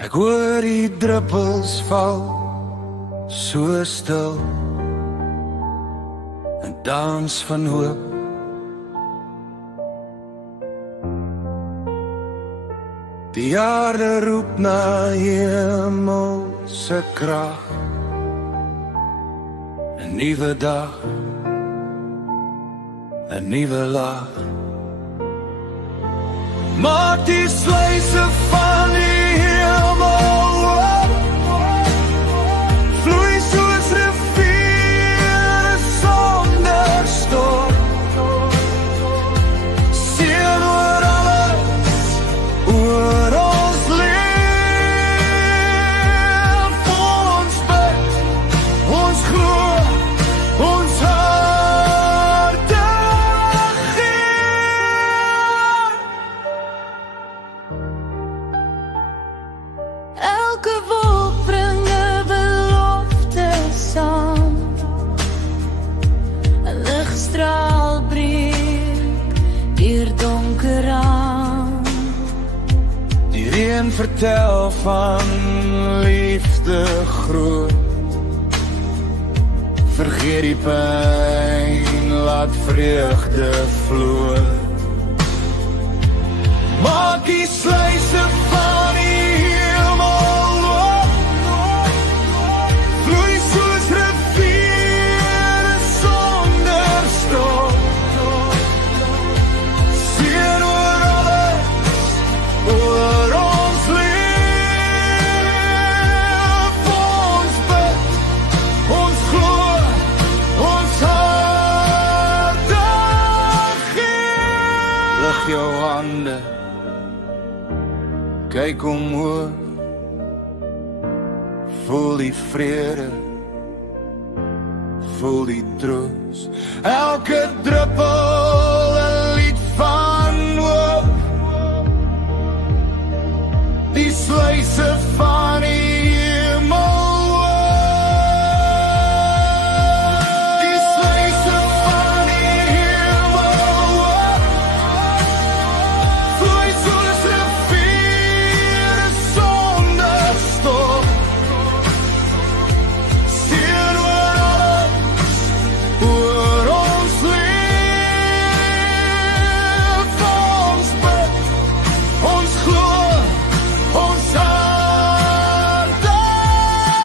Ek hoor die druppels val, so stil, 'n dans van hoop. Die aarde roep na hemelse krag, 'n nuwe dag, 'n nuwe lag. Maak die sluise van die hemel oop, vloei soos riviere sonder stop. Seën oor alles, oor ons leef. Ons bid, ons glo, ons harte gee. Elke wolk bring 'n belofte saam, 'n ligstraal breek deur donker aan. Die reën vertel van liefde groot, vergeet die pyn, laat vreugde vloei. Maak die sluise van die hemel oop, vloei soos riviere sonder stop. Seën oor alles, oor ons leef. Ons bid, ons glo, ons harte gee. Lig jou hande, kyk omhoog, voel die vrede, voel die troos. Elke druppel 'n lied van hoop. Die sluise